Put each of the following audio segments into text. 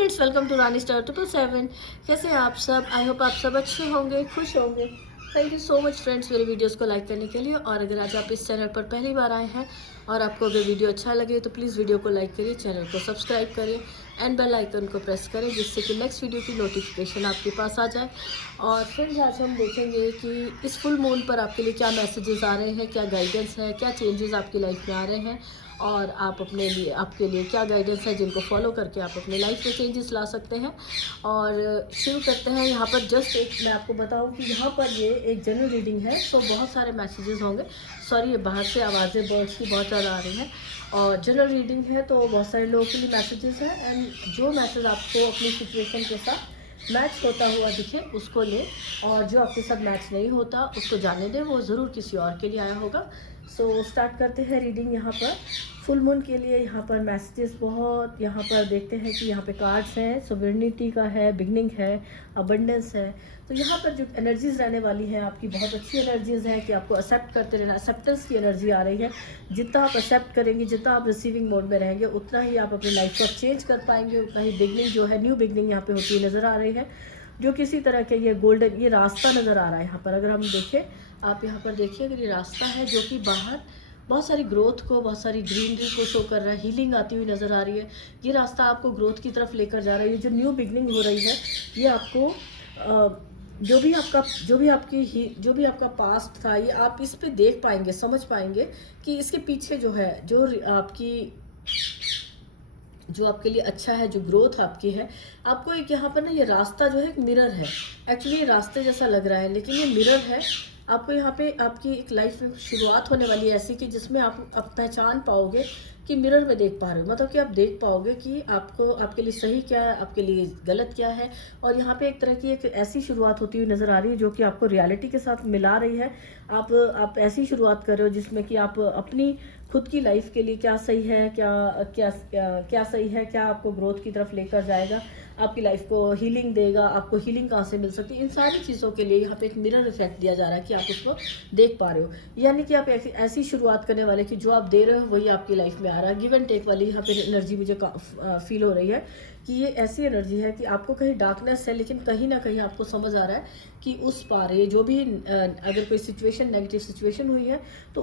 Friends, welcome to Rani star 777। कैसे हैं आप सब? आई होप आप सब अच्छे होंगे, खुश होंगे। Thank you so much friends मेरे वीडियोस को लाइक करने के लिए। और अगर आज आप इस चैनल पर पहली बार आए हैं और आपको अगर वीडियो अच्छा लगे तो प्लीज़ वीडियो को लाइक करिए, चैनल को सब्सक्राइब करिए एंड बेल आइकन को प्रेस करें, जिससे कि नेक्स्ट वीडियो की नोटिफिकेशन आपके पास आ जाए। और फ्रेंड्स, आज हम देखेंगे कि इस फुल मून पर आपके लिए क्या मैसेजेस आ रहे हैं, क्या गाइडेंस है, क्या चेंजेस आपकी लाइफ में आ रहे हैं और आप अपने लिए आपके लिए क्या गाइडेंस है जिनको फॉलो करके आप अपने लाइफ में चेंजेस ला सकते हैं। और शुरू करते हैं। यहाँ पर जस्ट एक मैं आपको बताऊँ कि यहाँ पर ये एक जनरल रीडिंग है, तो बहुत सारे मैसेजेस होंगे। सॉरी, ये बाहर से आवाज़ें बर्ड्स की बहुत ज़्यादा आ रही हैं। और जनरल रीडिंग है तो बहुत सारे लोगों के लिए मैसेजेस हैं, एंड जो मैसेज आपको अपनी सिचुएशन के साथ मैच होता हुआ दिखे उसको ले, और जो आपके साथ मैच नहीं होता उसको जाने दें, वो ज़रूर किसी और के लिए आया होगा। सो स्टार्ट करते हैं रीडिंग। यहाँ पर फुल मून के लिए यहाँ पर मैसेजेस बहुत, यहाँ पर देखते हैं कि यहाँ पे कार्ड्स हैं। सोवेनिटी का है, बिगनिंग है, अबंडेंस है। तो यहाँ पर जो एनर्जीज रहने वाली हैं आपकी बहुत अच्छी एनर्जीज हैं कि आपको एक्सेप्ट करते रहना, एक्सेप्टेंस की एनर्जी आ रही है। जितना आप एक्सेप्ट करेंगे, जितना आप रिसीविंग मोड में रहेंगे, उतना ही आप अपनी लाइफ को चेंज कर पाएंगे, उतना ही बिगनिंग जो है, न्यू बिगनिंग यहाँ पे होती हुई नज़र आ रही है। जो किसी तरह के ये गोल्डन ये रास्ता नज़र आ रहा है यहाँ पर। अगर हम देखें, आप यहाँ पर देखिए, अगर ये रास्ता है जो कि बाहर बहुत सारी ग्रोथ को, बहुत सारी ग्रीनरी को शो कर रहा है, हीलिंग आती हुई नज़र आ रही है। ये रास्ता आपको ग्रोथ की तरफ लेकर जा रहा है। ये जो न्यू बिगनिंग हो रही है, ये आपको जो भी आपका पास्ट था, ये आप इस पे देख पाएंगे, समझ पाएंगे कि इसके पीछे जो है, जो आपके लिए अच्छा है, जो ग्रोथ आपकी है। आपको एक यहाँ पर ना ये रास्ता जो है एक मिरर है। एक्चुअली ये रास्ते जैसा लग रहा है लेकिन ये मिरर है। आपको यहाँ पे आपकी एक लाइफ में शुरुआत होने वाली है ऐसी कि जिसमें आप पहचान पाओगे कि मिरर में देख पा रहे हो, मतलब कि आप देख पाओगे कि आपको, आपके लिए सही क्या है, आपके लिए गलत क्या है। और यहाँ पे एक तरह की एक ऐसी शुरुआत होती हुई नज़र आ रही है जो कि आपको रियलिटी के साथ मिला रही है। आप ऐसी शुरुआत कर रहे हो जिसमें कि आप अपनी खुद की लाइफ के लिए क्या सही है, क्या सही है, क्या आपको ग्रोथ की तरफ लेकर जाएगा, आपकी लाइफ को हीलिंग देगा, आपको हीलिंग कहाँ से मिल सकती है, इन सारी चीज़ों के लिए यहाँ पे एक मिरर इफेक्ट दिया जा रहा है कि आप उसको देख पा रहे हो। यानी कि आप ऐसी शुरुआत करने वाले कि जो आप दे रहे हो वही आपकी लाइफ में आ रहा है। गिव एंड टेक वाली यहाँ पे एनर्जी मुझे फील हो रही है कि ये ऐसी एनर्जी है कि आपको कहीं डार्कनेस है, लेकिन कहीं ना कहीं आपको समझ आ रहा है कि उस पार ये जो भी अगर कोई सिचुएशन, नेगेटिव सिचुएशन हुई है तो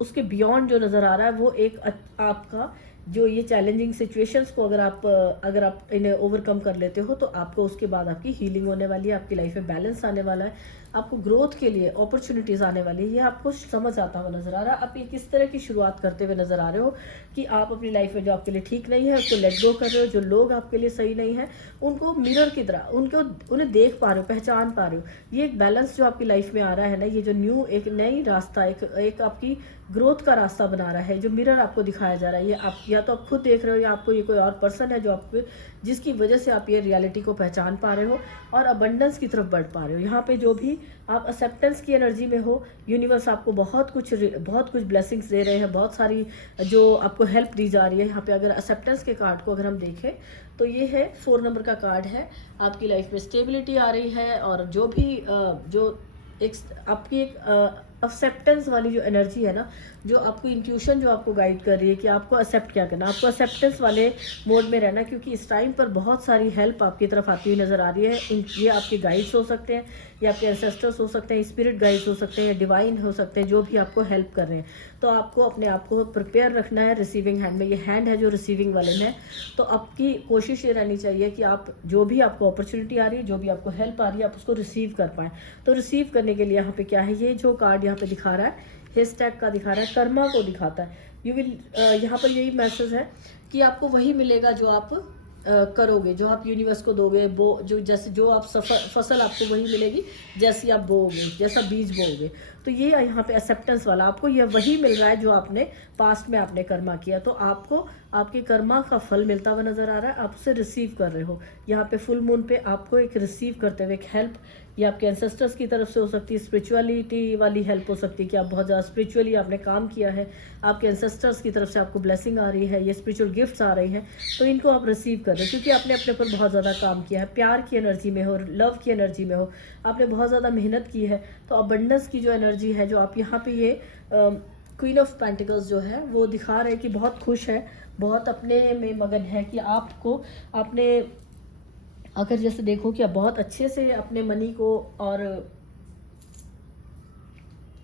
उसके बियॉन्ड जो नज़र आ रहा है वो एक आपका जो ये चैलेंजिंग सिचुएशंस को अगर आप इन्हें ओवरकम कर लेते हो तो आपको उसके बाद आपकी हीलिंग होने वाली है, आपकी लाइफ में बैलेंस आने वाला है, आपको ग्रोथ के लिए अपॉर्चुनिटीज आने वाली है। ये आपको समझ आता हुआ नजर आ रहा है। आप ये किस तरह की शुरुआत करते हुए नजर आ रहे हो कि आप अपनी लाइफ में जो आपके लिए ठीक नहीं है उसको लेट गो कर रहे हो, जो लोग आपके लिए सही नहीं है उनको मिरर की तरह उन्हें देख पा रहे हो, पहचान पा रहे हो। ये एक बैलेंस जो आपकी लाइफ में आ रहा है ना, ये जो न्यू एक नई रास्ता, एक आपकी ग्रोथ का रास्ता बना रहा है, जो मिरर आपको दिखाया जा रहा है। ये आप या तो आप खुद देख रहे हो या आपको ये कोई और पर्सन है जो आपको, जिसकी वजह से आप ये रियलिटी को पहचान पा रहे हो और अबंडेंस की तरफ बढ़ पा रहे हो। यहाँ पे जो भी आप एक्सेप्टेंस की एनर्जी में हो, यूनिवर्स आपको बहुत कुछ ब्लेसिंग्स दे रहे हैं, बहुत सारी जो आपको हेल्प दी जा रही है। यहाँ पे अगर एक्सेप्टेंस के कार्ड को अगर हम देखें तो ये है 4 नंबर का कार्ड है। आपकी लाइफ में स्टेबिलिटी आ रही है, और जो भी जो एक आपकी एक एक्सेप्टेंस वाली जो एनर्जी है ना, जो आपको इंट्यूशन जो आपको गाइड कर रही है कि आपको एक्सेप्ट क्या करना, आपको एक्सेप्टेंस वाले मोड में रहना, क्योंकि इस टाइम पर बहुत सारी हेल्प आपकी तरफ आती हुई नज़र आ रही है। ये आपके गाइड्स हो सकते हैं, या आपके एंसेस्टर्स हो सकते हैं, स्पिरिट गाइड्स हो सकते हैं, या डिवाइन हो सकते हैं, जो भी आपको हेल्प कर रहे हैं। तो आपको अपने आप को प्रिपेयर रखना है रिसीविंग हैंड में। ये हैंड है जो रिसीविंग वाले में, तो आपकी कोशिश ये रहनी चाहिए कि आप जो भी आपको अपॉर्चुनिटी आ रही है, जो भी आपको हेल्प आ रही है, आप उसको रिसीव कर पाएँ। तो रिसीव करने के लिए यहाँ पे क्या है, ये जो कार्ड यहाँ पे दिखा रहा है, हैशटैग का दिखा रहा है, कर्मा को दिखाता है। यू विल यहाँ पर यही मैसेज है कि आपको वही मिलेगा जो आप करोगे, जो आप यूनिवर्स को दोगे। जो आप फसल आपको वही मिलेगी जैसी आप बोओगे, जैसा बीज बोओगे। तो ये यहाँ पे एक्सेप्टेंस वाला आपको ये वही मिल रहा है जो आपने पास्ट में आपने कर्मा किया, तो आपको आपके कर्मा का फल मिलता हुआ नजर आ रहा है, आप उसे रिसीव कर रहे हो। यहाँ पे फुल मून पे आपको एक रिसीव करते हुए एक हेल्प, ये आपके एंसेस्टर्स की तरफ से हो सकती है, स्पिरिचुअलिटी वाली हेल्प हो सकती है कि आप बहुत ज़्यादा स्पिरिचुअली आपने काम किया है, आपके एंसेस्टर्स की तरफ से आपको ब्लेसिंग आ रही है, ये स्पिरिचुअल गिफ्ट्स आ रही हैं, तो इनको आप रिसीव कर रहे हो क्योंकि आपने अपने पर बहुत ज़्यादा काम किया है। प्यार की एनर्जी में हो, लव की एनर्जी में हो, आपने बहुत ज़्यादा मेहनत की है। तो अबंडेंस की जो एनर्जी है, जो आप यहाँ पे ये क्वीन ऑफ पेंटिकल्स जो है वो दिखा रहे हैं कि बहुत खुश है, बहुत अपने में मगन है कि आपको आपने अगर जैसे देखो कि आप बहुत अच्छे से अपने मनी को और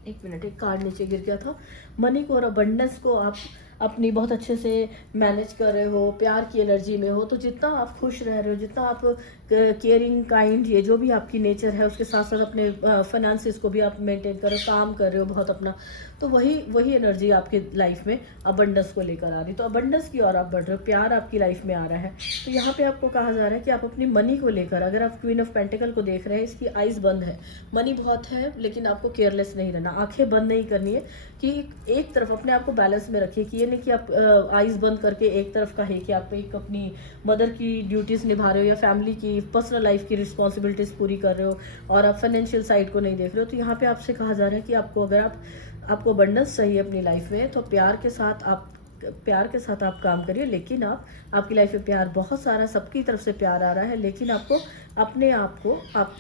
एक मिनट, एक कार्ड नीचे गिर गया था। मनी को और अबंडेंस को आप अपनी बहुत अच्छे से मैनेज कर रहे हो, प्यार की एनर्जी में हो, तो जितना आप खुश रह रहे हो, जितना आप केयरिंग काइंड ये जो भी आपकी नेचर है उसके साथ साथ अपने फाइनेंसिस को भी आप मेंटेन कर रहे हो, काम कर रहे हो बहुत अपना, तो वही वही एनर्जी आपके लाइफ में अबंडेंस को लेकर आ रही। तो अबंडेंस की ओर आप बढ़ रहे हो, प्यार आपकी लाइफ में आ रहा है। तो यहाँ पे आपको कहा जा रहा है कि आप अपनी मनी को लेकर, अगर आप क्वीन ऑफ पेंटिकल को देख रहे हैं, इसकी आइज बंद है, मनी बहुत है लेकिन आपको केयरलेस नहीं रहना, आंखें बंद नहीं करनी है कि एक तरफ अपने आप को बैलेंस में रखिए, कि ये नहीं कि आप आइज बंद करके एक तरफ का है कि आप एक अपनी मदर की ड्यूटीज निभा रहे हो या फैमिली की पर्सनल लाइफ की रिस्पॉन्सिबिलिटीज पूरी कर रहे हो और आप फाइनेंशियल साइड को नहीं देख रहे हो। तो यहाँ पे आपसे कहा जा रहा है कि आपको अगर आपको अबंडेंस चाहिए अपनी लाइफ में, तो प्यार के साथ आप काम करिए। लेकिन आपकी लाइफ में प्यार बहुत सारा, सबकी तरफ से प्यार आ रहा है, लेकिन आपको अपने आप को आप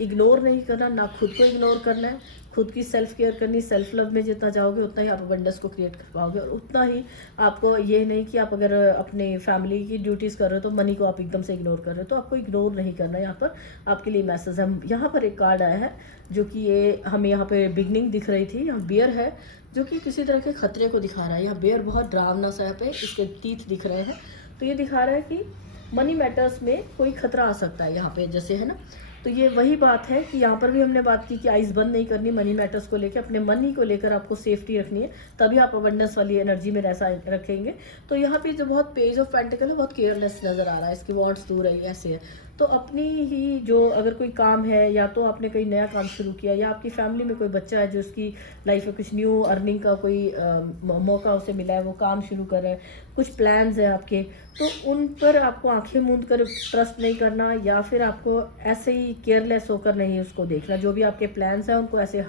इग्नोर नहीं करना, ना खुद को इग्नोर करना है, खुद की सेल्फ केयर करनी। सेल्फ लव में जितना जाओगे उतना ही आप अबंडेंस को क्रिएट कर पाओगे, और उतना ही आपको ये नहीं कि आप अगर अपने फैमिली की ड्यूटीज़ कर रहे हो तो मनी को आप एकदम से इग्नोर कर रहे हो, तो आपको इग्नोर नहीं करना। यहाँ पर आपके लिए मैसेज है। यहाँ पर एक कार्ड आया है जो कि ये हमें यहाँ पे बिगनिंग दिख रही थी, यहाँ बियर है जो कि किसी तरह के खतरे को दिखा रहा है। यह बियर बहुत डरावना सा है, पे इसके टीथ दिख रहे हैं, तो ये दिखा रहा है कि मनी मैटर्स में कोई खतरा आ सकता है यहाँ पे, जैसे है ना। तो ये वही बात है कि यहाँ पर भी हमने बात की कि आइज बंद नहीं करनी, मनी मैटर्स को लेकर, अपने मनी को लेकर आपको सेफ्टी रखनी है, तभी आप अबंडेंस वाली एनर्जी में ऐसा रखेंगे। तो यहाँ पे जो बहुत पेज ऑफ पेंटिकल है, बहुत केयरलेस नजर आ रहा है, इसकी वॉन्ट्स दूर है, ऐसे है। तो अपनी ही जो अगर कोई काम है, या तो आपने कोई नया काम शुरू किया, या आपकी फैमिली में कोई बच्चा है जो उसकी लाइफ में कुछ न्यू अर्निंग का कोई मौका उसे मिला है, वो काम शुरू कर रहा है, कुछ प्लान्स हैं आपके, तो उन पर आपको आंखें मूंद कर ट्रस्ट नहीं करना, या फिर आपको ऐसे ही केयरलेस होकर नहीं उसको देखना। जो भी आपके प्लान्स हैं उनको ऐसे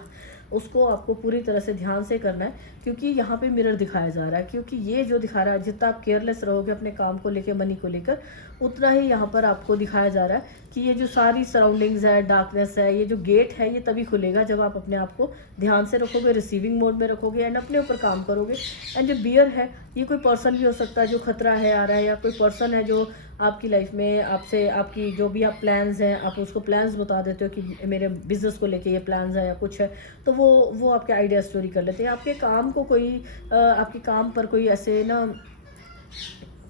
उसको आपको पूरी तरह से ध्यान से करना है, क्योंकि यहाँ पे मिरर दिखाया जा रहा है। क्योंकि ये जो दिखा रहा है, जितना आप केयरलेस रहोगे अपने काम को लेकर, मनी को लेकर, उतना ही यहाँ पर आपको दिखाया जा रहा है कि ये जो सारी सराउंडिंग्स है, डार्कनेस है, ये जो गेट है, ये तभी खुलेगा जब आप अपने आप को ध्यान से रखोगे, रिसीविंग मोड में रखोगे, एंड अपने ऊपर काम करोगे। एंड जो बियर है, ये कोई पर्सन भी हो सकता है जो खतरा है आ रहा है, या कोई पर्सन है जो आपकी लाइफ में आपसे, आपकी जो भी आप प्लान्स हैं, आप उसको प्लान्स बता देते हो कि मेरे बिजनेस को लेके ये प्लान्स है या कुछ है, तो वो आपके आइडिया स्टोरी कर लेते हैं। आपके काम को कोई आपके काम पर कोई ऐसे ना,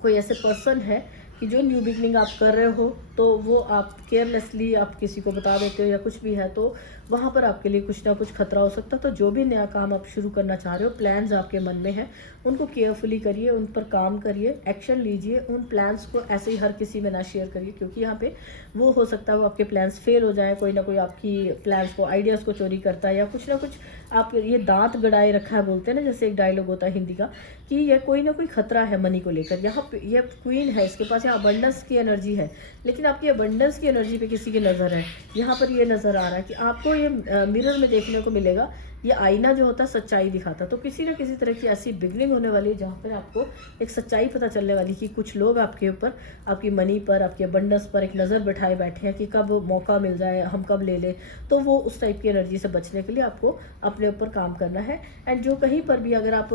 कोई ऐसे पर्सन है कि जो न्यू बिगनिंग आप कर रहे हो, तो वो आप केयरलेसली आप किसी को बता देते हो या कुछ भी है, तो वहाँ पर आपके लिए कुछ ना कुछ खतरा हो सकता है। तो जो भी नया काम आप शुरू करना चाह रहे हो, प्लान्स आपके मन में हैं, उनको केयरफुली करिए, उन पर काम करिए, एक्शन लीजिए। उन प्लान्स को ऐसे ही हर किसी में ना शेयर करिए, क्योंकि यहाँ पे वो हो सकता है वो आपके प्लान्स फेल हो जाए, कोई ना कोई आपकी प्लान्स को, आइडियाज़ को चोरी करता है, या कुछ ना कुछ आप ये दांत गड़ाए रखा है बोलते हैं ना, जैसे एक डायलॉग होता है हिंदी का, कि ये कोई ना कोई खतरा है मनी को लेकर। यहाँ पे ये क्वीन है, इसके पास यहाँ अबंडेंस की एनर्जी है, लेकिन आपकी अबंडेंस की एनर्जी पे किसी की नज़र है। यहाँ पर ये नज़र आ रहा है कि आपको ये मिरर में देखने को मिलेगा, ये आईना जो होता है सच्चाई दिखाता है। तो किसी ना किसी तरह की ऐसी बिगनिंग होने वाली है जहाँ पर आपको एक सच्चाई पता चलने वाली कि कुछ लोग आपके ऊपर, आपकी मनी पर, आपके अबंडेंस पर एक नज़र बैठाए बैठे हैं कि कब मौका मिल जाए, हम कब ले लें। तो वो उस टाइप की एनर्जी से बचने के लिए आपको अपने ऊपर काम करना है। एंड जो कहीं पर भी अगर आप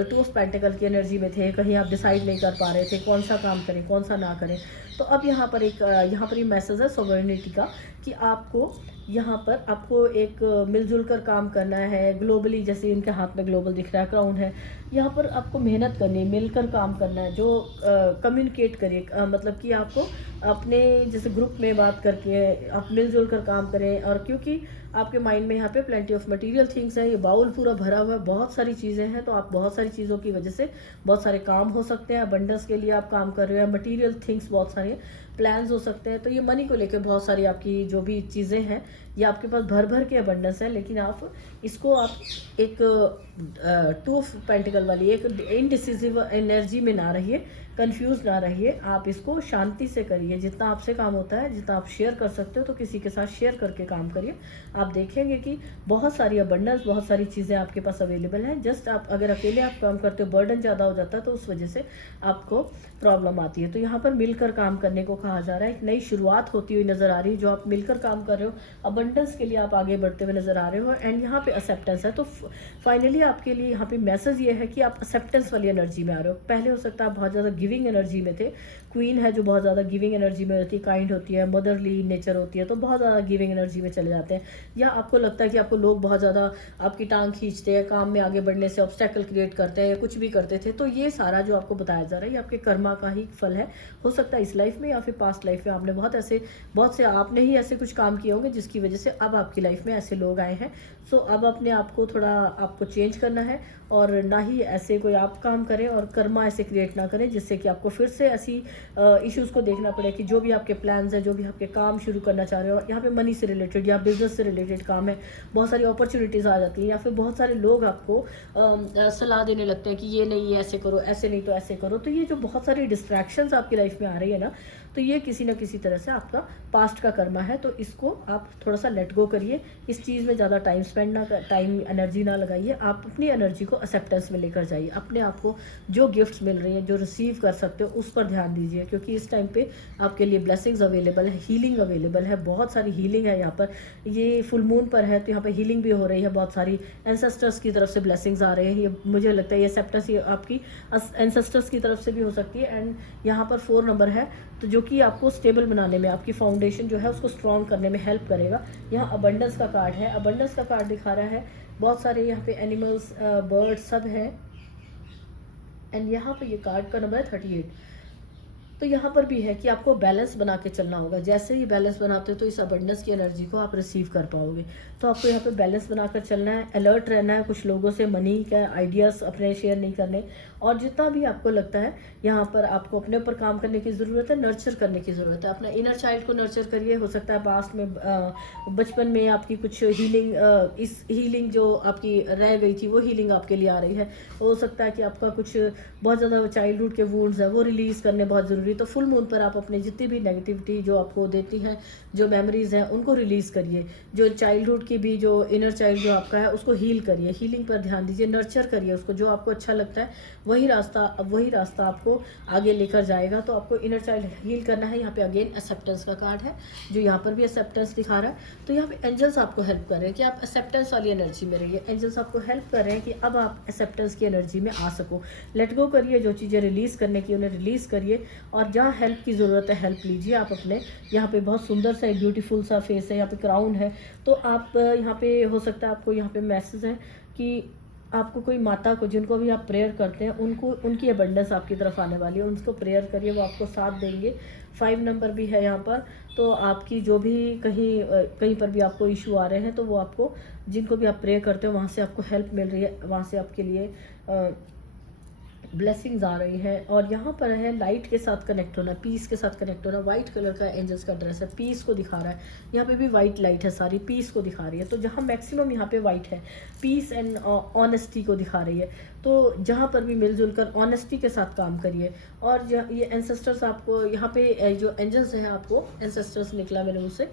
टू ऑफ पेंटिकल की एनर्जी में थे, कहीं आप डिसाइड नहीं कर पा रहे थे कौन सा काम करें कौन सा ना करें, तो अब यहाँ पर ये मैसेज है सोवरेनिटी का, कि आपको यहाँ पर आपको एक मिलजुल कर काम करना है ग्लोबली। जैसे इनके हाथ में ग्लोबल दिख रहा है, क्राउन है, यहाँ पर आपको मेहनत करनी है, मिलकर काम करना है। जो कम्युनिकेट करिए, मतलब कि आपको अपने जैसे ग्रुप में बात करके आप मिलजुल कर काम करें। और क्योंकि आपके माइंड में यहाँ पे प्लेंटी ऑफ मटेरियल थिंग्स है, ये बाउल पूरा भरा हुआ है, बहुत सारी चीज़ें हैं, तो आप बहुत सारी चीज़ों की वजह से बहुत सारे काम हो सकते हैं। अबंडेंस के लिए आप काम कर रहे हो, मटेरियल थिंग्स बहुत सारे प्लान्स हो सकते हैं। तो ये मनी को लेकर बहुत सारी आपकी जो भी चीज़ें हैं, ये आपके पास भर भर के अबंडेंस है, लेकिन आप इसको आप एक टू ऑफ पेंटिकल वाली एक इनडिसिसिव एनर्जी में ना रहिए, कंफ्यूज ना रहिए। आप इसको शांति से करिए, जितना आपसे काम होता है, जितना आप शेयर कर सकते हो तो किसी के साथ शेयर करके काम करिए। आप देखेंगे कि बहुत सारी अबंडेंस, बहुत सारी चीज़ें आपके पास अवेलेबल हैं। जस्ट आप अगर अकेले आप काम करते हो, बर्डन ज़्यादा हो जाता है, तो उस वजह से आपको प्रॉब्लम आती है। तो यहाँ पर मिलकर काम करने को कहा जा रहा है, एक नई शुरुआत होती हुई नज़र आ रही है। जो आप मिलकर काम कर रहे हो, अबंडेंस के लिए आप आगे बढ़ते हुए नज़र आ रहे हो, एंड यहाँ पे एक्सेप्टेंस है। तो फाइनली आपके लिए यहाँ पे मैसेज ये है कि आप एक्सेप्टेंस वाली एनर्जी में आ रहे हो। पहले हो सकता है आप बहुत ज़्यादा गिविंग एनर्जी में थे, क्वीन है जो बहुत ज़्यादा गिविंग एनर्जी में होती है, काइंड होती है, मदरली नेचर होती है, तो बहुत ज़्यादा गिविंग एनर्जी में चले जाते हैं। या आपको लगता है कि आपको लोग बहुत ज़्यादा आपकी टांग खींचते हैं, काम में आगे बढ़ने से ऑब्स्टेकल क्रिएट करते हैं, कुछ भी करते थे। तो ये सारा जो आपको बताया जा रहा है ये आपके कर्मा का ही फल है। हो सकता है इस लाइफ में या फिर पास्ट लाइफ में आपने बहुत से आपने ही ऐसे कुछ काम किए होंगे जिसकी वजह से अब आपकी लाइफ में ऐसे लोग आए हैं। सो अब अपने आप को थोड़ा आपको चेंज करना है और ना ही ऐसे कोई आप काम करें और कर्मा ऐसे क्रिएट ना करें जिससे कि आपको फिर से ऐसी इश्यूज़ को देखना पड़े कि जो भी आपके प्लान्स हैं, जो भी आपके काम शुरू करना चाह रहे हो, यहाँ पे मनी से रिलेटेड या बिजनेस से रिलेटेड काम है, बहुत सारी अपॉर्चुनिटीज़ आ जाती हैं या फिर बहुत सारे लोग आपको सलाह देने लगते हैं कि ये नहीं, ये ऐसे करो, ऐसे नहीं तो ऐसे करो। तो ये जो बहुत सारी डिस्ट्रैक्शंस आपकी लाइफ में आ रही है ना, तो ये किसी ना किसी तरह से आपका पास्ट का कर्मा है। तो इसको आप थोड़ा सा लेट गो करिए, इस चीज़ में ज़्यादा टाइम एनर्जी ना लगाइए। आप अपनी एनर्जी को एक्सेप्टेंस में लेकर जाइए, अपने आप को जो गिफ्ट्स मिल रही हैं, जो रिसीव कर सकते हो उस पर ध्यान दीजिए, क्योंकि इस टाइम पे आपके लिए ब्लेसिंग्स अवेलेबल है, हीलिंग अवेलेबल है, बहुत सारी हीलिंग है यहाँ पर। ये फुल मून पर है तो यहाँ पर हीलिंग भी हो रही है, बहुत सारी एंसेस्टर्स की तरफ से ब्लेसिंग्स आ रहे हैं। ये मुझे लगता है ये एक्सेप्टेंस ये आपकी एंसेस्टर्स की तरफ से भी हो सकती है। एंड यहाँ पर 4 नंबर है तो जो कि आपको स्टेबल बनाने में, आपकी फाउंडेशन जो है उसको स्ट्रॉन्ग करने में हेल्प करेगा। यहाँ अबंडेंस का कार्ड है, अबंडेंस का कार्ड दिखा रहा है, बहुत सारे यहाँ पे एनिमल्स, बर्ड्स सब हैं। एंड यहाँ पे ये कार्ड का नंबर है 38। तो यहाँ पर भी है कि आपको बैलेंस बना के चलना होगा। जैसे ही बैलेंस बनाते हो तो इस अबंडेंस की एनर्जी को आप रिसीव कर पाओगे। तो आपको यहाँ पे बैलेंस बनाकर चलना है, अलर्ट रहना है, कुछ लोगों से मनी का आइडियाज़ अपने शेयर नहीं करने। और जितना भी आपको लगता है यहाँ पर आपको अपने ऊपर काम करने की ज़रूरत है, नर्चर करने की ज़रूरत है। अपना इनर चाइल्ड को नर्चर करिए। हो सकता है पास्ट में बचपन में आपकी कुछ हीलिंग, इस हीलिंग जो आपकी रह गई थी वो हीलिंग आपके लिए आ रही है। हो सकता है कि आपका कुछ बहुत ज़्यादा चाइल्डहुड के वुंड्स है वो रिलीज़ करने बहुत ज़रूरी। तो फुल मून पर आप अपने जितनी भी नेगेटिविटी जो आपको देती हैं, जो मेमोरीज हैं, उनको रिलीज़ करिए। जो चाइल्डहुड की भी जो इनर चाइल्ड जो आपका है उसको हील करिए, हीलिंग पर ध्यान दीजिए, नर्चर करिए उसको। जो आपको अच्छा लगता है वही रास्ता आपको आगे लेकर जाएगा। तो आपको इनर चाइल्ड हील करना है। यहाँ पे अगेन एक्सेप्टेंस का कार्ड है, जो यहाँ पर भी एक्सेप्टेंस दिखा रहा है। तो यहाँ पे एंजल्स आपको हेल्प कर रहे हैं कि आप एक्सेप्टेंस वाली एनर्जी में रहिए। एंजल्स आपको हेल्प कर रहे हैं कि अब आप एक्सेप्टेंस की एनर्जी में आ सको। लेट गो करिए, जो चीज़ें रिलीज़ करने की उन्हें रिलीज़ करिए, और जहाँ हेल्प की ज़रूरत है हेल्प लीजिए आप अपने। यहाँ पे बहुत सुंदर सा एक ब्यूटीफुल सा फेस है, यहाँ पे क्राउन है। तो आप यहाँ पे हो सकता है आपको यहाँ पे मैसेज है कि आपको कोई माता को, जिनको भी आप प्रेयर करते हैं, उनको उनकी अबंडेंस आपकी तरफ आने वाली है। उनको प्रेयर करिए, वो आपको साथ देंगे। 5 नंबर भी है यहाँ पर। तो आपकी जो भी कहीं पर भी आपको इशू आ रहे हैं तो वो आपको, जिनको भी आप प्रेयर करते हो वहाँ से आपको हेल्प मिल रही है, वहाँ से आपके लिए ब्लेसिंग्स आ रही है। और यहाँ पर है लाइट के साथ कनेक्ट होना, पीस के साथ कनेक्ट होना। वाइट कलर का एंजल्स का ड्रेस है, पीस को दिखा रहा है। यहाँ पे भी वाइट लाइट है, सारी पीस को दिखा रही है। तो जहाँ मैक्सिमम यहाँ पे वाइट है, पीस एंड ऑनेस्टी को दिखा रही है। तो जहाँ पर भी मिलजुल कर ऑनेस्टी के साथ काम करिए। और ये एंसेस्टर्स आपको यहाँ पे जो एंजल्स हैं, आपको एंसेस्टर्स निकला मेरे मुँह से,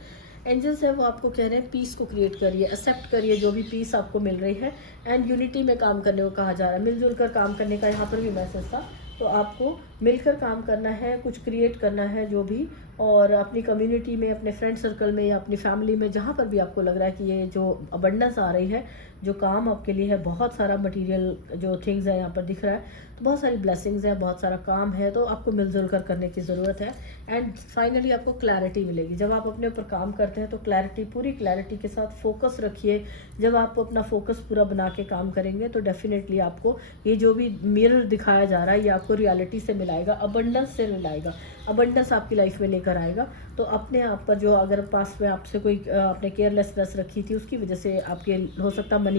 एंजल्स है वो आपको कह रहे हैं पीस को क्रिएट करिए, एक्सेप्ट करिए जो भी पीस आपको मिल रही है। एंड यूनिटी में काम करने को कहा जा रहा है, मिलजुल कर काम करने का यहाँ पर भी मैसेज था। तो आपको मिलकर काम करना है, कुछ क्रिएट करना है जो भी, और अपनी कम्युनिटी में, अपने फ्रेंड सर्कल में या अपनी फैमिली में, जहाँ पर भी आपको लग रहा है कि ये जो अबंडेंस आ रही है, जो काम आपके लिए है, बहुत सारा मटेरियल जो थिंग्स है यहाँ पर दिख रहा है, तो बहुत सारी ब्लेसिंग्स है, बहुत सारा काम है, तो आपको मिलजुल कर करने की ज़रूरत है। एंड फाइनली आपको क्लैरिटी मिलेगी। जब आप अपने ऊपर काम करते हैं तो क्लैरिटी, पूरी क्लैरिटी के साथ फोकस रखिए। जब आप अपना फोकस पूरा बना के काम करेंगे तो डेफिनेटली आपको ये जो भी मिरर दिखाया जा रहा है ये आपको रियलिटी से मिलाएगा, अबंडेंस से मिलाएगा, अबंडेंस आपकी लाइफ में लेकर आएगा। तो अपने आप पर जो, अगर पास में आपसे कोई आपने केयरलेसनेस रखी थी उसकी वजह से आपके हो सकता है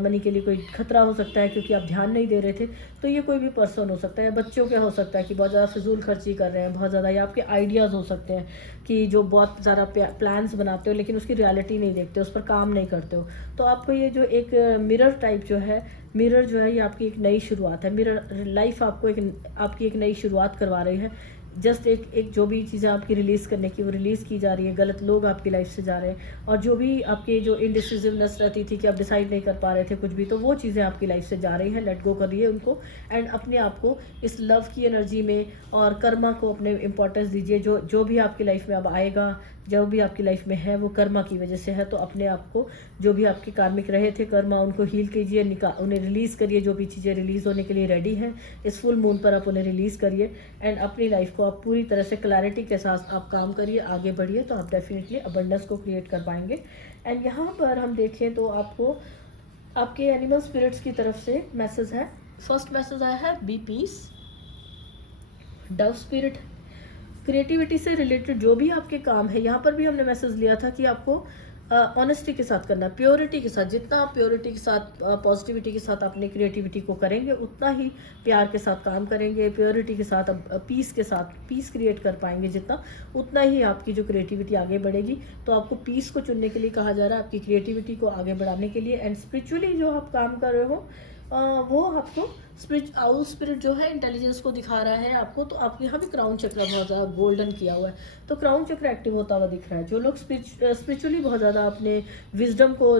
मनी के लिए कोई खतरा हो सकता है क्योंकि आप ध्यान नहीं दे रहे थे। तो ये कोई भी पर्सन हो सकता है, बच्चों क्या हो सकता है कि बहुत ज़्यादा फिजूल खर्ची कर रहे हैं, बहुत ज़्यादा, या आपके आइडियाज़ हो सकते हैं कि जो बहुत ज़्यादा प्लान्स बनाते हो लेकिन उसकी रियलिटी नहीं देखते, उस पर काम नहीं करते हो। तो आपको ये जो एक मिरर टाइप जो है, मिरर जो है ये आपकी एक नई शुरुआत है। मिरर लाइफ आपको आपकी एक नई शुरुआत करवा रही है। जस्ट एक जो भी चीज़ें आपकी रिलीज़ करने की वो रिलीज़ की जा रही है, गलत लोग आपकी लाइफ से जा रहे हैं, और जो भी आपके जो इनडिसिसिवनेस रहती थी कि आप डिसाइड नहीं कर पा रहे थे कुछ भी, तो वो चीज़ें आपकी लाइफ से जा रही हैं। लेट गो करिए उनको एंड अपने आप को इस लव की एनर्जी में और कर्मा को अपने इंपॉर्टेंस दीजिए। जो जो भी आपकी लाइफ में अब आएगा, जो भी आपकी लाइफ में है, वो कर्मा की वजह से है। तो अपने आप को जो भी आपके कार्मिक रहे थे कर्मा, उनको हील कीजिए, उन्हें रिलीज़ करिए। जो भी चीज़ें रिलीज़ होने के लिए रेडी हैं इस फुल मून पर आप उन्हें रिलीज़ करिए एंड अपनी लाइफ को आप पूरी तरह से क्लैरिटी के साथ आप काम करिए, आगे बढ़िए, तो आप डेफिनेटली अबंडेंस को क्रिएट कर पाएंगे। एंड यहाँ पर हम देखें तो आपको आपके एनिमल स्पिरिट्स की तरफ से मैसेज है। फर्स्ट मैसेज आया है be peace. Dove spirit creativity से रिलेटेड जो भी आपके काम है, यहाँ पर भी हमने मैसेज लिया था कि आपको ऑनेस्टी के साथ करना है, प्योरिटी के साथ। जितना आप प्योरिटी के साथ, पॉजिटिविटी के साथ अपनी क्रिएटिविटी को करेंगे, उतना ही प्यार के साथ काम करेंगे, प्योरिटी के साथ, पीस के साथ पीस क्रिएट कर पाएंगे जितना, उतना ही आपकी जो क्रिएटिविटी आगे बढ़ेगी। तो आपको पीस को चुनने के लिए कहा जा रहा है, आपकी क्रिएटिविटी को आगे बढ़ाने के लिए। एंड स्पिरिचुअली जो आप काम कर रहे हो वो आपको आउल स्पिरिट जो है इंटेलिजेंस को दिखा रहा है आपको। तो आपके यहाँ भी क्राउन चक्र बहुत ज़्यादा गोल्डन किया हुआ है, तो क्राउन चक्र एक्टिव होता हुआ दिख रहा है। जो लोग स्पिरिचुअली बहुत ज़्यादा अपने विजडम को,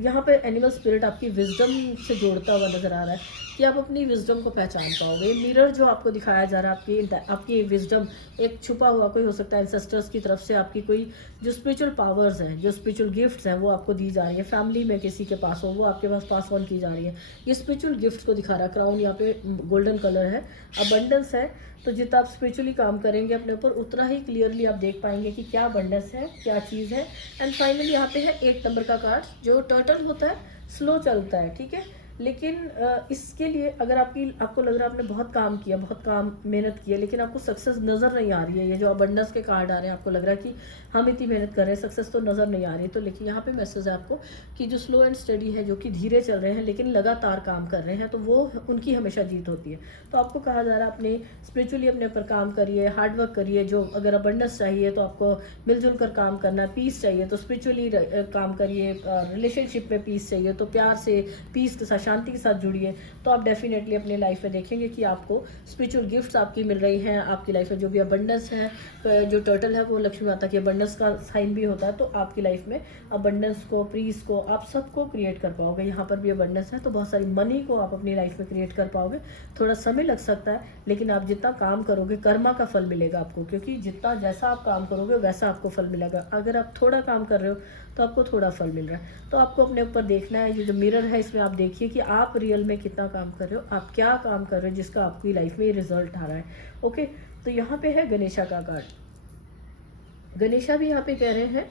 यहाँ पे एनिमल स्पिरिट आपकी विजडम से जोड़ता हुआ नजर आ रहा है कि आप अपनी विजडम को पहचान पाओगे। मिरर जो आपको दिखाया जा रहा है, आपकी विजडम एक छुपा हुआ कोई हो सकता है एंसेस्टर्स की तरफ से, आपकी कोई जो स्पिरिचुअल पावर्स हैं, जो स्पिरिचुअल गिफ्ट्स हैं, वो आपको दी जा रही है। फैमिली में किसी के पास हो, वो आपके पास पास ऑन की जा रही है। ये स्पिरिचुअल गिफ्ट्स को दिखा रहा है। क्राउन यहाँ पे गोल्डन कलर है, अबंडेंस है। तो जितना आप स्पिरिचुअली काम करेंगे अपने ऊपर, उतना ही क्लियरली आप देख पाएंगे कि क्या अबंडेंस है, क्या चीज़ है। एंड फाइनली यहाँ पे है 8 नंबर का कार्ड। जो टर्टल होता है स्लो चलता है, ठीक है, लेकिन इसके लिए अगर आपको लग रहा है आपने बहुत काम किया, बहुत काम मेहनत की है, लेकिन आपको सक्सेस नज़र नहीं आ रही है, ये जो अबंडेंस के कार्ड आ रहे हैं, आपको लग रहा है कि हम इतनी मेहनत कर रहे हैं, सक्सेस तो नज़र नहीं आ रही है। तो लेकिन यहाँ पे मैसेज है आपको कि जो स्लो एंड स्टडी है, जो कि धीरे चल रहे हैं लेकिन लगातार काम कर रहे हैं, तो वो उनकी हमेशा जीत होती है। तो आपको कहा जा रहा है अपने स्पिरिचुअली अपने ऊपर काम करिए, हार्डवर्क करिए। जो अगर अबंडेंस चाहिए तो आपको मिलजुल कर काम करना है, पीस चाहिए तो स्पिरिचुअली काम करिए, रिलेशनशिप में पीस चाहिए तो प्यार से, पीस के साथ, शांति के साथ जुड़िए। तो आप डेफिनेटली अपनी लाइफ में देखेंगे कि आपको स्पिरिचुअल गिफ्ट्स आपकी मिल रही हैं। आपकी लाइफ में जो भी अबंडेंस है, जो टर्टल है वो लक्ष्मी माता की अबंडेंस का साइन भी होता है। तो आपकी लाइफ में अबंडेंस को, पीस को, आप सबको क्रिएट कर पाओगे। यहाँ पर भी अबंडेंस है, तो बहुत सारी मनी को आप अपनी लाइफ में क्रिएट कर पाओगे। थोड़ा समय लग सकता है, लेकिन आप जितना काम करोगे कर्मा का फल मिलेगा आपको, क्योंकि जितना जैसा आप काम करोगे वैसा आपको फल मिलेगा। अगर आप थोड़ा काम कर रहे हो तो आपको थोड़ा फल मिल रहा है। तो आपको अपने ऊपर देखना है। ये जो मिरर है, इसमें आप देखिए कि आप रियल में कितना काम कर रहे हो, आप क्या काम कर रहे हो जिसका आपकी लाइफ में ये रिजल्ट आ रहा है। ओके, तो यहाँ पे है गणेशा का कार्ड। गणेशा भी यहाँ पे कह रहे हैं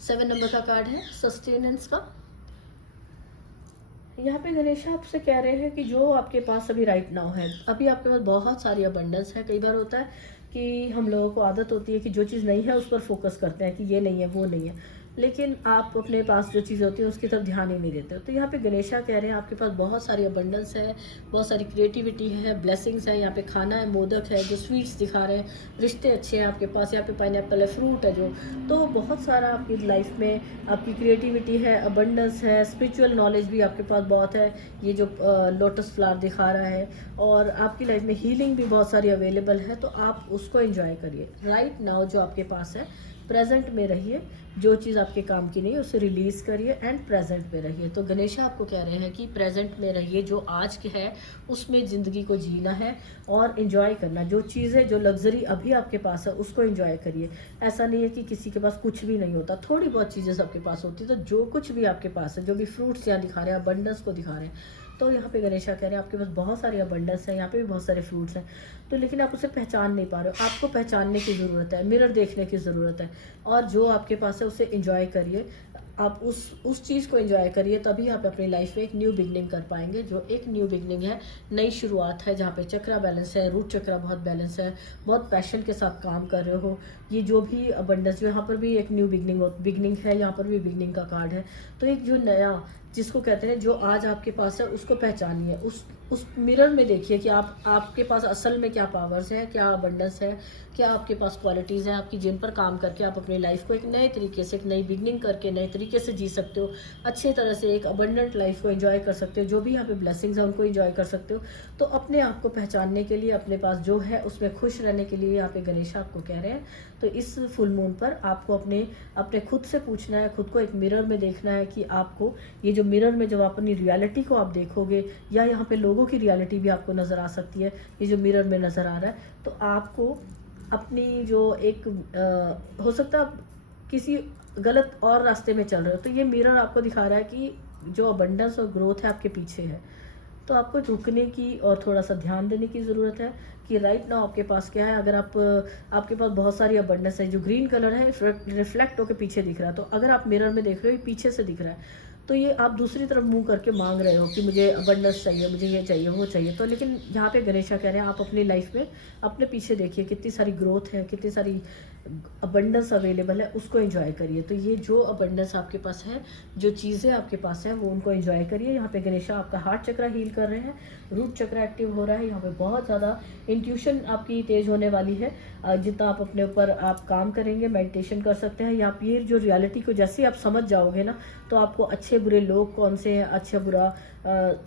7 नंबर का कार्ड है, सस्टेनेंस का। यहाँ पे गणेशा आपसे कह रहे हैं कि जो आपके पास अभी राइट नाउ है, अभी आपके पास बहुत सारी अबंडेंस है। कई बार होता है कि हम लोगों को आदत होती है कि जो चीज़ नहीं है उस पर फोकस करते हैं कि ये नहीं है, वो नहीं है, लेकिन आप अपने पास जो चीज़ होती है उसकी तरफ ध्यान ही नहीं देते हो। तो यहाँ पे गणेशा कह रहे हैं आपके पास बहुत सारी अबंडेंस है, बहुत सारी क्रिएटिविटी है, ब्लेसिंग्स है। यहाँ पे खाना है, मोदक है, जो स्वीट्स दिखा रहे हैं, रिश्ते अच्छे हैं आपके पास। यहाँ पे पाइनएप्पल है, फ्रूट है जो, तो बहुत सारा आपकी लाइफ में आपकी क्रिएटिविटी है, अबंडेंस है, स्पिरिचुअल नॉलेज भी आपके पास बहुत है। ये जो लोटस फ्लावर दिखा रहा है, और आपकी लाइफ में हीलिंग भी बहुत सारी अवेलेबल है। तो आप उसको एंजॉय करिए। राइट नाउ जो आपके पास है, प्रेजेंट में रहिए। जो चीज़ आपके काम की नहीं है उसे रिलीज़ करिए एंड प्रेजेंट में रहिए। तो गणेशा आपको कह रहे हैं कि प्रेजेंट में रहिए, जो आज के है उसमें ज़िंदगी को जीना है और इन्जॉय करना। जो चीज़ें, जो लग्जरी अभी आपके पास है उसको इन्जॉय करिए। ऐसा नहीं है कि किसी के पास कुछ भी नहीं होता, थोड़ी बहुत चीज़ें सबके पास होती है। तो जो कुछ भी आपके पास है, जो भी फ्रूट्स यहाँ दिखा रहे हैं, अबंडेंस को दिखा रहे हैं, तो यहाँ पे गणेशा कह रहे हैं आपके पास बहुत सारी अबंडेंस है, यहाँ पे भी बहुत सारे फ्रूट्स हैं, तो लेकिन आप उसे पहचान नहीं पा रहे हो। आपको पहचानने की ज़रूरत है, मिरर देखने की ज़रूरत है, और जो आपके पास है उसे एंजॉय करिए। आप उस चीज़ को एंजॉय करिए, तभी आप अपनी लाइफ में एक न्यू बिगनिंग कर पाएंगे। जो एक न्यू बिगनिंग है, नई शुरुआत है, जहाँ पे चक्रा बैलेंस है, रूट चक्रा बहुत बैलेंस है, बहुत पैशन के साथ काम कर रहे हो। ये जो भी अबंडेंस, जो यहाँ पर भी एक न्यू बिगनिंग है, यहाँ पर भी बिगनिंग का कार्ड है। तो एक जो नया जिसको कहते हैं जो आज आपके पास है उसको पहचानिए, उस मिरर में देखिए कि आपके पास असल में क्या पावर्स है, क्या अबंडेंस है, क्या आपके पास क्वालिटीज़ हैं आपकी, जिन पर काम करके आप अपनी लाइफ को एक नए तरीके से, एक नई बिगनिंग करके नए तरीके से जी सकते हो, अच्छे तरह से एक अबंडेंट लाइफ को एंजॉय कर सकते हो, जो भी यहाँ पे ब्लेसिंग्स हैं उनको एंजॉय कर सकते हो। तो अपने आप को पहचानने के लिए, अपने पास जो है उसमें खुश रहने के लिए यहाँ पे गणेश आपको कह रहे हैं। तो इस फुल मून पर आपको अपने खुद से पूछना है, खुद को एक मिरर में देखना है कि आपको ये जो मिरर में जब आप अपनी रियलिटी को आप देखोगे, या यहाँ पे लोगों की रियलिटी भी आपको नज़र आ सकती है, ये जो मिरर में नज़र आ रहा है, तो आपको अपनी जो एक हो सकता है आप किसी गलत और रास्ते में चल रहे हो, तो ये मिरर आपको दिखा रहा है कि जो अबंडेंस और ग्रोथ है आपके पीछे है। तो आपको रुकने की और थोड़ा सा ध्यान देने की ज़रूरत है कि राइट नाउ आपके पास क्या है। अगर आपके पास बहुत सारी अबंडेंस है, जो ग्रीन कलर है रिफ्लेक्ट होकर पीछे दिख रहा है, तो अगर आप मिरर में देख रहे हो ये पीछे से दिख रहा है, तो ये आप दूसरी तरफ मुंह करके मांग रहे हो कि मुझे अबंडेंस चाहिए, मुझे ये चाहिए, वो चाहिए। तो लेकिन यहाँ पे गणेशा कह रहे हैं आप अपनी लाइफ में अपने पीछे देखिए कितनी सारी ग्रोथ है, कितनी सारी अबंडेंस अवेलेबल है, उसको एंजॉय करिए। तो ये जो अबंडेंस आपके पास है, जो चीज़ें आपके पास हैं, वो उनको एंजॉय करिए। यहाँ पे गणेशा आपका हार्ट चक्र हील कर रहे हैं, रूट चक्र एक्टिव हो रहा है, यहाँ पे बहुत ज़्यादा इंट्यूशन आपकी तेज़ होने वाली है। जितना आप अपने ऊपर आप काम करेंगे, मेडिटेशन कर सकते हैं, या फिर जो रियलिटी को जैसे आप समझ जाओगे ना, तो आपको अच्छे बुरे लोग कौन से हैं, अच्छा बुरा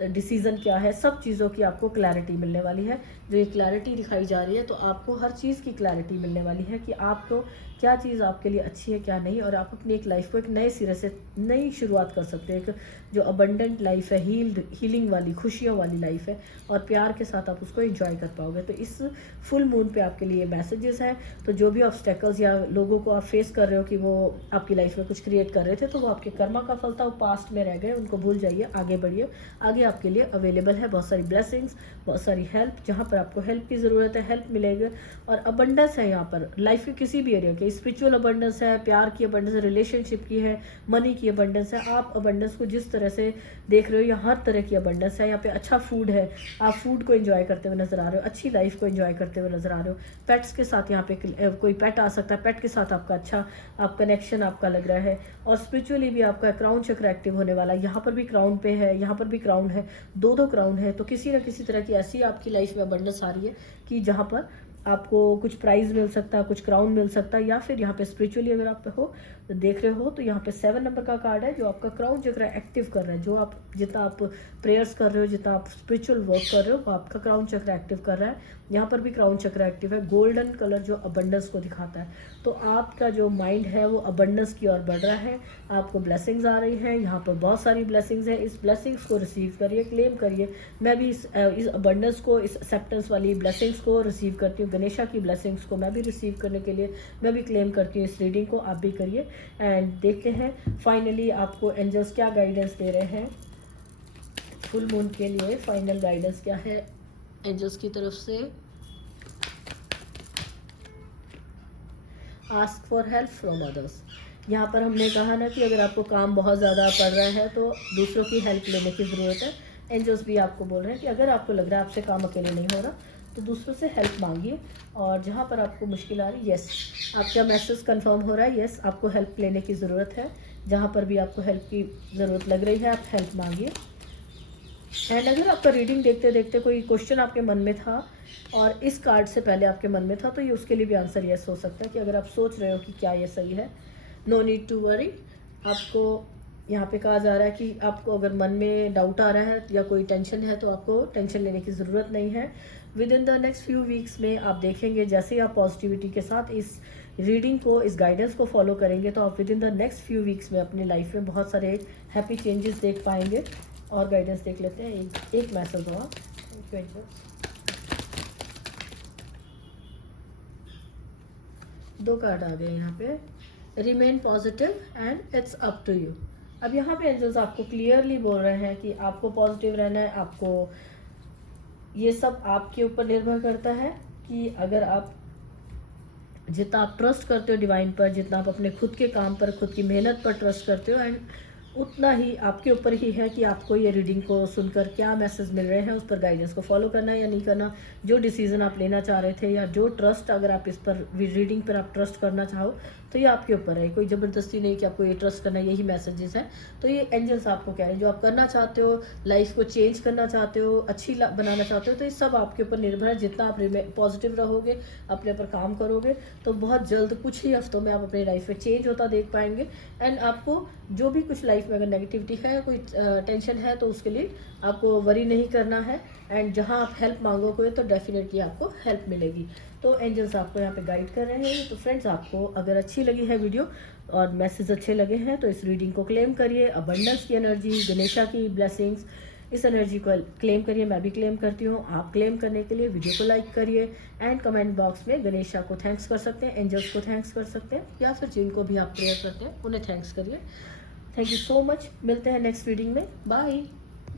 डिसीज़न क्या है, सब चीज़ों की आपको क्लैरिटी मिलने वाली है। जो ये क्लैरिटी दिखाई जा रही है, तो आपको हर चीज़ की क्लैरिटी मिलने वाली है कि आपको क्या चीज़ आपके लिए अच्छी है, क्या नहीं, और आप अपनी एक लाइफ को एक नए सिरे से नई शुरुआत कर सकते हैं। एक जो अबंडेंट लाइफ है, हीलिंग वाली, खुशियों वाली लाइफ है, और प्यार के साथ आप उसको एंजॉय कर पाओगे। तो इस फुल मून पे आपके लिए मैसेजेस हैं। तो जो भी ऑब्स्टेकल्स या लोगों को आप फेस कर रहे हो कि वो आपकी लाइफ में कुछ क्रिएट कर रहे थे, तो वो आपके कर्मा का फल था, वो पास्ट में रह गए, उनको भूल जाइए, आगे बढ़िए। आगे आपके लिए अवेलेबल है बहुत सारी ब्लेसिंग्स, बहुत सारी हेल्प, जहाँ पर आपको हेल्प की ज़रूरत है हेल्प मिलेगी। और अबंडेंस है यहाँ पर लाइफ के किसी भी एरिया के, स्पिरिचुअल अबंडेंस है, प्यार की अबंडेंस है, रिलेशनशिप की है, मनी की अबंडेंस है। आप अबंडेंस को जिस तरह से देख रहे हो, यहाँ हर तरह की अबंडेंस है। यहाँ पे अच्छा फूड है, आप फूड को एंजॉय करते हुए नजर आ रहे हो, अच्छी लाइफ को एंजॉय करते हुए नजर आ रहे हो। पेट्स के साथ यहाँ पे कोई पेट आ सकता है, पेट के साथ आपका अच्छा आप कनेक्शन आपका लग रहा है। और स्पिरिचुअली भी आपका क्राउन चक्र एक्टिव होने वाला है। यहाँ पर भी क्राउन पे है, यहाँ पर भी क्राउन है, दो क्राउन है। तो किसी न किसी तरह की ऐसी आपकी लाइफ में अबंडेंस आ रही है कि जहाँ पर आपको कुछ प्राइज मिल सकता है, कुछ क्राउन मिल सकता है, या फिर यहाँ पे स्पिरिचुअली अगर आप हो तो देख रहे हो, तो यहाँ पे 7 नंबर का कार्ड है जो आपका क्राउन चक्र एक्टिव कर रहा है। जो आप जितना आप प्रेयर्स कर रहे हो, जितना आप स्पिरिचुअल वर्क कर रहे हो, वो आपका क्राउन चक्र एक्टिव कर रहा है। यहाँ पर भी क्राउन चक्र एक्टिव है, गोल्डन कलर जो अबंडेंस को दिखाता है। तो आपका जो माइंड है वो अबंडेंस की ओर बढ़ रहा है, आपको ब्लेसिंग्स आ रही हैं। यहाँ पर बहुत सारी ब्लेसिंग्स है, इस ब्लेसिंग्स को रिसीव करिए, क्लेम करिए। मैं भी इस अबंडेंस को, इस एक्सेप्टेंस वाली ब्लेसिंग्स को रिसीव करती हूँ। गणेशा की ब्लेसिंग्स को मैं भी रिसीव करने के लिए मैं भी क्लेम करती हूँ इस रीडिंग को, आप भी करिए। एंड देखते हैं फाइनली आपको एंजल्स क्या गाइडेंस दे रहे हैं फुल मून के लिए। फाइनल गाइडेंस क्या है एंजल्स की तरफ से। Ask for help from others. यहाँ पर हमने कहा ना कि अगर आपको काम बहुत ज़्यादा पड़ रहा है तो दूसरों की हेल्प लेने की ज़रूरत है। एंजल्स भी आपको बोल रहे हैं कि अगर आपको लग रहा है आपसे काम अकेले नहीं हो रहा, तो दूसरों से हेल्प मांगिए। और जहाँ पर आपको मुश्किल आ रही है, यस, आपका मैसेज कंफर्म हो रहा है, यस आपको हेल्प लेने की ज़रूरत है। जहाँ पर भी आपको हेल्प की ज़रूरत लग रही है, आप हेल्प मांगिए। एंड अगर आपका रीडिंग देखते देखते कोई क्वेश्चन आपके मन में था और इस कार्ड से पहले आपके मन में था, तो ये उसके लिए भी आंसर यस हो सकता है कि अगर आप सोच रहे हो कि क्या ये सही है, नो नीड टू वरी। आपको यहाँ पे कहा जा रहा है कि आपको अगर मन में डाउट आ रहा है या कोई टेंशन है, तो आपको टेंशन लेने की ज़रूरत नहीं है। With in the next few weeks में आप देखेंगे, जैसे ही आप पॉजिटिविटी के साथ इस रीडिंग को, इस गाइडेंस को फॉलो करेंगे, तो आप with in the next few weeks में अपनी लाइफ में बहुत सारे हैप्पी चेंजेस देख पाएंगे। और गाइडेंस देख लेते हैं, एक मैसेज हुआ। दो कार्ड आ गए यहाँ पे, remain positive and it's up to you. अब यहाँ पे एंजल्स आपको क्लियरली बोल रहे हैं कि आपको पॉजिटिव रहना है। आपको ये सब आपके ऊपर निर्भर करता है कि अगर आप जितना आप ट्रस्ट करते हो डिवाइन पर, जितना आप अपने खुद के काम पर, खुद की मेहनत पर ट्रस्ट करते हो, एंड उतना ही आपके ऊपर ही है कि आपको ये रीडिंग को सुनकर क्या मैसेज मिल रहे हैं, उस पर गाइडेंस को फॉलो करना है या नहीं करना। जो डिसीजन आप लेना चाह रहे थे या जो ट्रस्ट, अगर आप इस पर रीडिंग पर आप ट्रस्ट करना चाहो तो ये आपके ऊपर है, कोई ज़बरदस्ती नहीं कि आपको ये ट्रस्ट करना है, यही मैसेजेस हैं। तो ये एंजल्स आपको कह रहे हैं जो आप करना चाहते हो, लाइफ को चेंज करना चाहते हो, अच्छी बनाना चाहते हो, तो ये सब आपके ऊपर निर्भर है। जितना आप पॉजिटिव रहोगे, अपने ऊपर काम करोगे, तो बहुत जल्द कुछ ही हफ्तों में आप अपनी लाइफ में चेंज होता देख पाएंगे। एंड आपको जो भी कुछ लाइफ में अगर नेगेटिविटी है या कोई टेंशन है तो उसके लिए आपको वरी नहीं करना है। एंड जहां आप हेल्प मांगोगे तो डेफिनेटली आपको हेल्प मिलेगी। तो एंजल्स आपको यहाँ पे गाइड कर रहे हैं। तो फ्रेंड्स, आपको अगर अच्छी लगी है वीडियो और मैसेज अच्छे लगे हैं तो इस रीडिंग को क्लेम करिए। अबंडेंस की एनर्जी, गणेशा की ब्लेसिंग्स, इस एनर्जी को क्लेम करिए। मैं भी क्लेम करती हूँ। आप क्लेम करने के लिए वीडियो को लाइक करिए एंड कमेंट बॉक्स में गणेशा को थैंक्स कर सकते हैं, एंजल्स को थैंक्स कर सकते हैं, या फिर जिनको भी आप प्रेयर करते हैं उन्हें थैंक्स करिए। Thank you so much. मिलते हैं नेक्स्ट रीडिंग में। बाय।